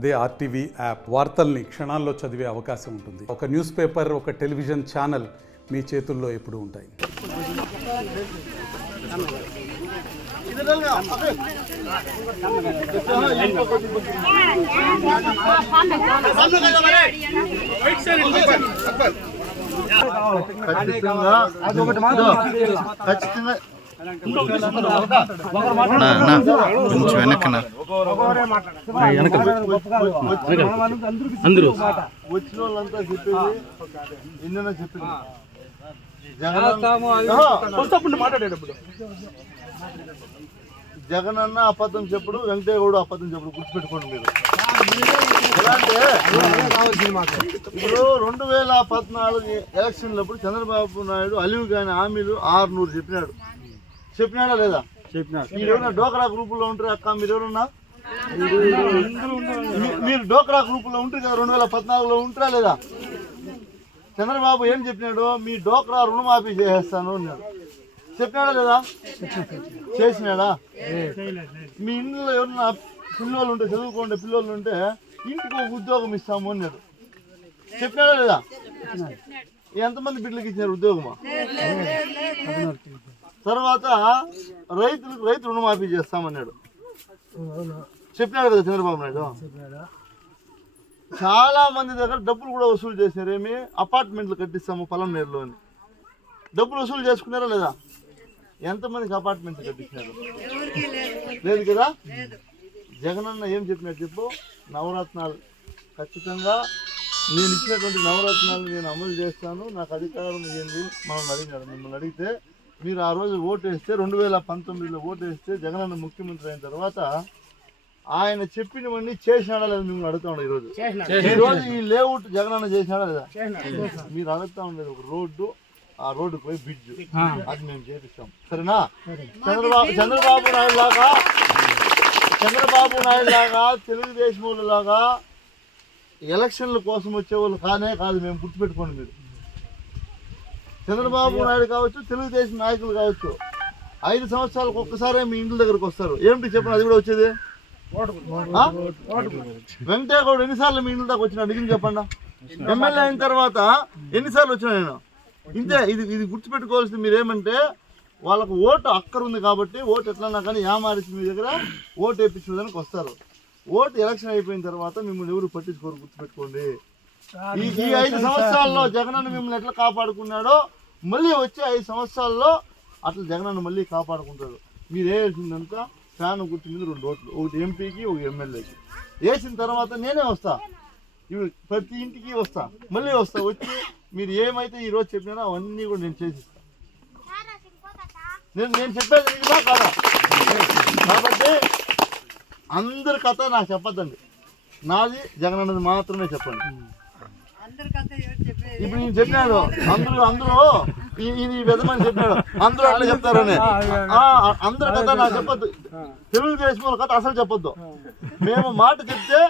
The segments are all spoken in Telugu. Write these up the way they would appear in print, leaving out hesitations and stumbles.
అదే ఆర్టీవీ యాప్ వార్తల్ని క్షణాల్లో చదివే అవకాశం ఉంటుంది. ఒక న్యూస్ పేపర్, ఒక టెలివిజన్ ఛానల్ మీ చేతుల్లో ఎప్పుడూ ఉంటాయి. అందరూ వచ్చిన వాళ్ళంతా చెప్పేది ఎన్నైనా చెప్పింది. మాట్లాడేటప్పుడు జగన్ అన్న అబద్ధం చెప్పుడు, వెంకటేగౌడ అబద్ధం చెప్పుడు, గుర్తుపెట్టుకోండి మీరు. ఎలా అంటే ఇప్పుడు 2014 ఎలక్షన్లప్పుడు చంద్రబాబు నాయుడు అలివి కాని హామీలు 600 చెప్పినాడా లేదా? మీరెవరన్నా డోక్రా గ్రూపుల్లో ఉంటారు అక్క? మీరెవరన్నా మీరు డోక్రా గ్రూపుల్లో ఉంటారు కదా, 2014లో ఉంటారా లేదా? చంద్రబాబు ఏం చెప్పినాడు? మీ డోక్రా రుణమాఫీ చేసేస్తాను అన్నాడు. చెప్పినాడా లేదా? చేసినాడా? మీ ఇంట్లో ఎవరన్నా పిల్లలు ఉంటే, చదువుకోండి పిల్లలు ఉంటే ఇంటికి ఒక ఉద్యోగం ఇస్తాము అన్నాడు. చెప్పినాడా లేదా? ఎంతమంది బిడ్డలకి ఇచ్చినారు ఉద్యోగమా? తర్వాత రైతు రుణమాఫీ చేస్తామన్నాడు. చెప్పినాడు కదా చంద్రబాబు నాయుడు. చాలా మంది దగ్గర డబ్బులు కూడా వసూలు చేశారు. ఏమి అపార్ట్మెంట్లు కట్టిస్తాము పొలంనేరులో అని డబ్బులు వసూలు చేసుకున్నారా లేదా? ఎంతమందికి అపార్ట్మెంట్లు కట్టించినారు? లేదు కదా. జగనన్న ఏం చెప్పినట్టు చెప్పు, నవరత్నాలు ఖచ్చితంగా నేను ఇచ్చినటువంటి నవరత్నాలు నేను అమలు చేస్తాను, నాకు అధికారం ఏంది మనం అడిగినాడు. మిమ్మల్ని అడిగితే మీరు ఆ రోజు ఓటేస్తే, 2019లో ఓటేస్తే జగనన్న ముఖ్యమంత్రి అయిన తర్వాత ఆయన చెప్పినవన్నీ చేసినాడా లేదా మిమ్మల్ని అడుగుతా ఉండదు. ఈరోజు ఈ లేఅవుట్ జగనన్న చేసినాడా లేదా? మీరు అడుగుతా ఉండేది ఒక రోడ్డు, ఆ రోడ్డుకు పోయి బ్రిడ్జ్, అది మేము చేపిస్తాం. సరేనా? చంద్రబాబు నాయుడు లాగా తెలుగుదేశం లాగా ఎలక్షన్ల కోసం వచ్చేవాళ్ళు కాదు మేము. గుర్తుపెట్టుకోండి మీరు. చంద్రబాబు నాయుడు కావచ్చు, తెలుగుదేశం నాయకులు కావచ్చు, 5 సంవత్సరాలకు ఒక్కసారే మీ ఇంటి దగ్గరకు వస్తారు. ఏమిటి చెప్పండి, అది కూడా వచ్చేది. వెంకటేగౌడ ఎన్నిసార్లు మీ ఇంటి దాకా వచ్చినాడు? ఇది చెప్పండి. ఎమ్మెల్యే అయిన తర్వాత ఎన్నిసార్లు వచ్చినా నేను? ఇంతే. ఇది గుర్తుపెట్టుకోవాల్సింది మీరేమంటే, వాళ్ళకు ఓటు అక్కర ఉంది కాబట్టి ఓటు ఎట్లన్నా కానీ యామారిసి మీ దగ్గర ఓటు వేయించుకోవడానికి వస్తారు. ఓటు ఎలక్షన్ అయిపోయిన తర్వాత మిమ్మల్ని ఎవరు పట్టించుకోరు. గుర్తుపెట్టుకోండి. ఈ 5 సంవత్సరాల్లో జగనన్న మిమ్మల్ని ఎట్లా కాపాడుకున్నాడో మళ్ళీ వచ్చే 5 సంవత్సరాల్లో అట్లా జగనన్న మళ్ళీ కాపాడుకుంటాడు. మీరు వేయాల్సిందంతా ఫ్యాన్ గుర్తు మీద 2 ఓట్లు, ఒకటి ఎంపీకి, ఒక ఎమ్మెల్యేకి వేసిన తర్వాత నేనే వస్తా. ఇప్పుడు ప్రతి ఇంటికి వస్తా, మళ్ళీ వస్తా. వచ్చి మీరు ఏమైతే ఈరోజు చెప్పినారో అవన్నీ కూడా నేను చేసిస్తాను. నేను చెప్పేది నిజమా కాదా? కాబట్టి అందరి కథ నాకు చెప్పద్దండి, నాది జగనన్నది మాత్రమే చెప్పండి. ఇప్పుడు నేను చెప్పినాడు అందరూ ఇది వెదమని చెప్పినాడు, అందరూ అట్లా చెప్తారని. అందరి కథ నాకు చెప్పొద్దు, తెలుగుదేశం వాళ్ళ కథ అసలు చెప్పొద్దు. మేము మాట చెప్తే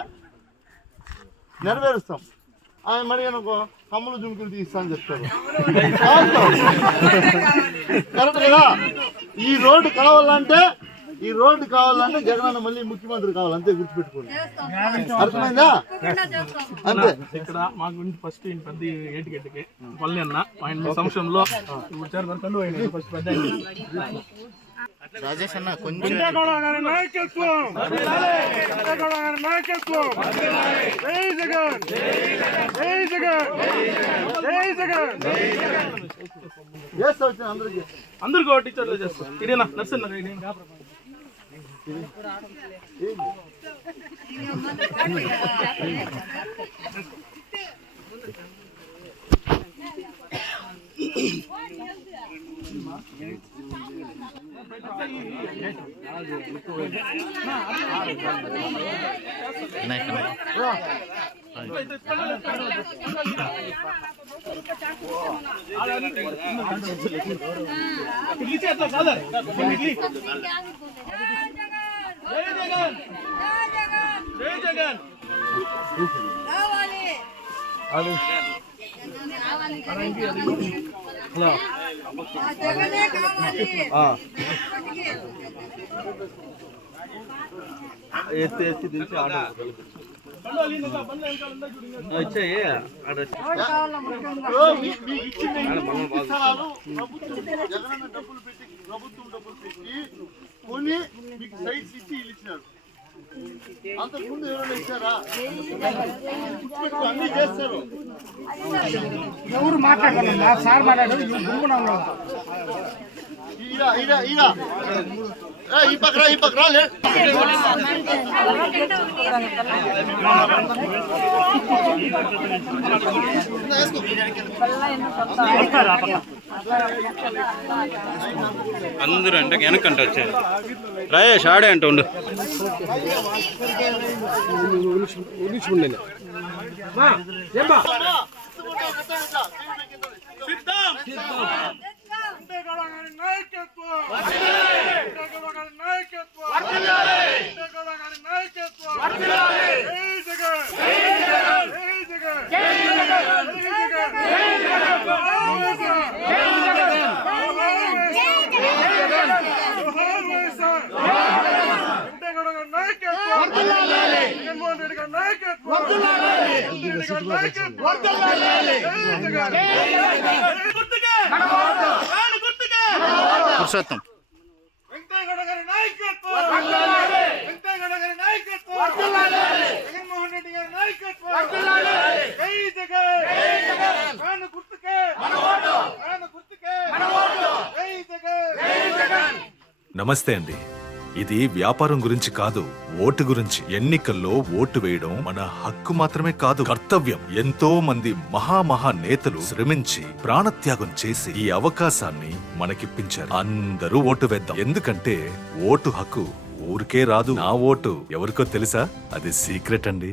నెరవేరుస్తాం. ఆయన మరి అనుకో కమ్ములు జుంకులు తీస్తా అని చెప్తారు. కరెక్ట్ కదా. ఈ రోడ్డు కావాలంటే జగనన్న మళ్ళీ ముఖ్యమంత్రి కావాలి. అంతే, గుర్తుపెట్టుకోండి. అర్థమైందా? అంతే. ఇక్కడ మాకు ఫస్ట్ పెద్ద ఏటికెట్టుకి పల్లె అన్న ఆయన సంవత్సరంలో రాజేష్ అన్న కొంచెం అందరికి ఒకటి టీచర్లు చేస్తాం. ఇదేనా నర్సన్న ఎత్తి దించి ఆర్డర్ మీకు ఇచ్చిన ఈ స్థలాలు ప్రభుత్వం జగనన్న డబ్బులు పెట్టి కొని మీకు సైట్స్ ఇచ్చి ఇల్లు ఇచ్చినారు. అంతకుముందు ఎవరైనా ఇచ్చారా? అన్ని చేస్తారు. ఎవరు మాట్లాడగలరా? సార్ మాట్లాడారు. ఈ పక్కరా లే. అందరూ అంటే వెనకంట వచ్చారు రాయేష్ ఆడే అంట ఉండు. పురుషోత్తం నమస్తే అండి. ఇది వ్యాపారం గురించి కాదు, ఓటు గురించి. ఎన్నికల్లో ఓటు వేయడం మన హక్కు మాత్రమే కాదు, కర్తవ్యం. ఎంతో మంది మహా నేతలు శ్రమించి ప్రాణత్యాగం చేసి ఈ అవకాశాన్ని మనకిప్పించారు. అందరూ ఓటు వేద్దాం. ఎందుకంటే ఓటు హక్కు ఊరికే రాదు. నా ఓటు ఎవరికో తెలుసా? అది సీక్రెట్ అండి.